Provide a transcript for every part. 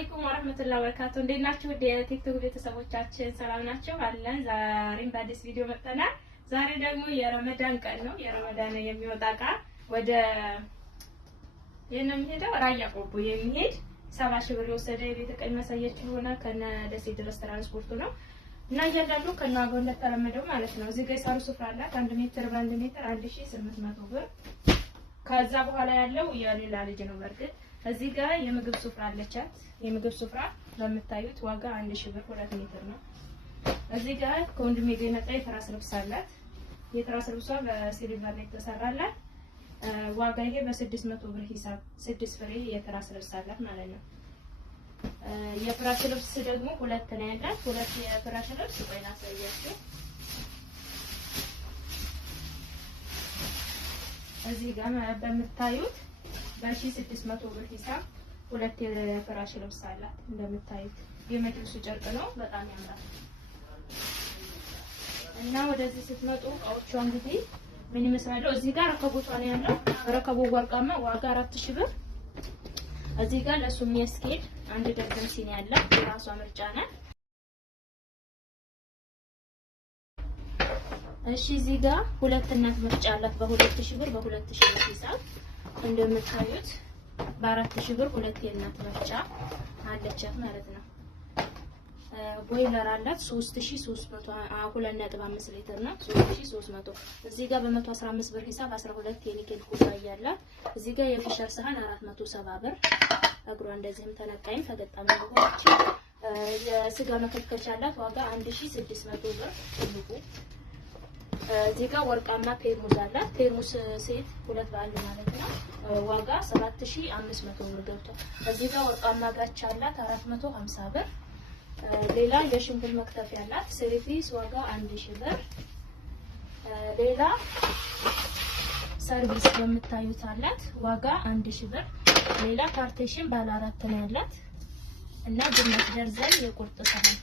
አለይኩም ወራህመቱላሂ ወበረካቱ። እንዴት ናችሁ? የቲክቶክ ቤተሰቦቻችን ሰላም ናችሁ? አለን። ዛሬም በአዲስ ቪዲዮ መጥተናል። ዛሬ ደግሞ የረመዳን ቀን ነው። የረመዳን የሚወጣ እቃ ወደ የሚሄደው ራያ ቆቦ የሚሄድ 70 ሺህ ብር የወሰደ የቤት እቃ ማሳያችሁ ሆነ ከነ ደሴ ድረስ ትራንስፖርቱ ነው እና እያንዳንዱ ከናገው እንደተለመደው ማለት ነው። እዚህ ጋር የሳሩ ስፍራ አላት 1 ሜትር በ1 ሜትር 1800 ብር። ከዛ በኋላ ያለው የሌላ ልጅ ነው። በርግጥ እዚህ ጋር የምግብ ስፍራ አለቻት። የምግብ ስፍራ ለምታዩት ዋጋ 1000 ብር 2 ሜትር ነው። እዚህ ጋር ከወንድሜ ጋር የመጣ የትራስ ልብስ አላት። የትራስ ልብሷ በሲሊቨር ላይ ተሰራላት። ዋጋ ይሄ በ600 ብር ሂሳብ 6 ፍሬ የትራስ ልብስ አላት ማለት ነው። የፍራሽ ልብስ ደግሞ ሁለት ነው ያላት። ሁለት የፍራሽ ልብስ ቆይና ሳይያችሁ እዚህ ጋር በምታዩት በ1600 ብር ሂሳብ ሁለት የፍራሽ ልብስ አላት። እንደምታዩት የመጅልሱ ጨርቅ ነው፣ በጣም ያምራል። እና ወደዚህ ስትመጡ እቃዎቿ እንግዲህ ምን ይመስላሉ? እዚህ ጋር ረከቦቷ ነው ያለው። ረከቦ ወርቃማ ዋጋ 4000 ብር። እዚህ ጋር ለሱ የሚያስኬድ አንድ ደርዘን ሲኒ ያለ የራሷ ምርጫ ናት። እሺ እዚህ ጋር ሁለት እናት ምርጫ አላት በ2000 ብር በ2000 ብር ሂሳብ እንደምታዩት በ4000 ብር ሁለት የእናት ምርጫ አለቻት ማለት ነው። ቦይለር አላት 3300 2.5 ሊትር ነው 3300። እዚህ ጋር በ115 ብር ሂሳብ 12 የኒኬል ኩባያ አላት። እዚህ ጋር የፊሸር ሰሃን 470 ብር። እግሯ እንደዚህም ተነቃይም ተገጣሚ ሆነች። የስጋ መከትከቻ አላት ዋጋ 1600 ብር ትልቁ። እዚህ ጋር ወርቃማ ፔርሙዝ አላት። ፔርሙዝ ሴት ሁለት በአንድ ማለት ነው ዋጋ 7500 ብር ገብቷል። እዚህ ጋር ወርቃማ ጋቻ አላት 450 ብር። ሌላ የሽንኩርት መክተፊያ አላት ሴሪፊስ ዋጋ 1000 ብር። ሌላ ሰርቪስ የምታዩት አላት ዋጋ 1000 ብር። ሌላ ፓርቴሽን ባለ 4 ነው ያላት እና ግማሽ ደርዘን የቁርጥ ሰሃን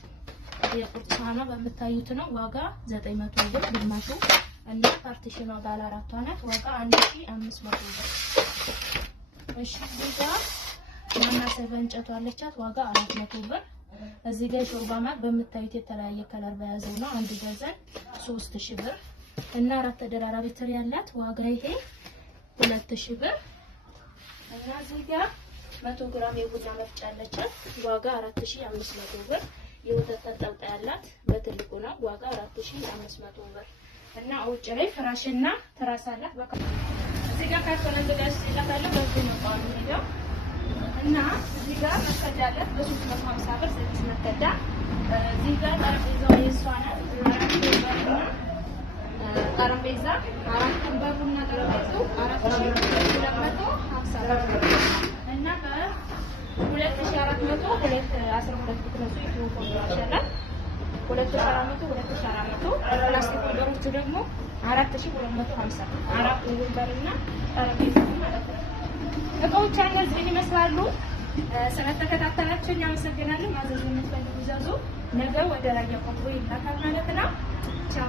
የቁርጥ ሰሃኗ በምታዩት ነው ዋጋ 900 ብር ግማሹ እና ፓርቲሽኗ ባለ 4 ናት ዋጋ 1500 ብር። እሺ እዚህ ጋር ማማሰቢያ እንጨቷ አለቻት ዋጋ 400 ብር። እዚህ ጋር ሾርባ ማቅ በምታዩት የተለያየ ከለር በያዘው ነው አንድ ደርዘን 3000 ብር እና አራት ተደራራቢ ትሪ ያላት ዋጋ ይሄ 2000 ብር። እና እዚህ ጋር 100 ግራም የቡና መፍጫ አለቻት ዋጋ 4500 ብር። የወተት ተንጠልጣይ ያላት በትልቁ ነው ዋጋ 4500 ብር። እና ውጭ ላይ ፍራሽና ትራስ አላት። በቃ እዚህ ጋር ካርቶን እንደጋስ ይላታል በዚህ ነው ቃሉ ነው። እና እዚህ ጋር መከዳ አላት በ350 ብር 6 መከዳ። እዚህ ጋር ጠረጴዛው የሷና ጠረጴዛ አራት ወንበሩና ጠረጴዛው 4250 ብር እና በ2400 212 ብትነሱ ይሄው ኮንትራት ያላት 2400 ፕላስቲክ ወንበሮቹ ደግሞ 4250 አራት ወንበርና ጠረጴዛ ማለት ነው። እቃዎች እነዚህ ይመስላሉ። ስለተከታተላችሁ እናመሰግናለን። ማዘዝ የምትፈልጉ ዘዙ። ነገ ወደ ራያ ቆቦ ይላካል ማለት ነው። ቻው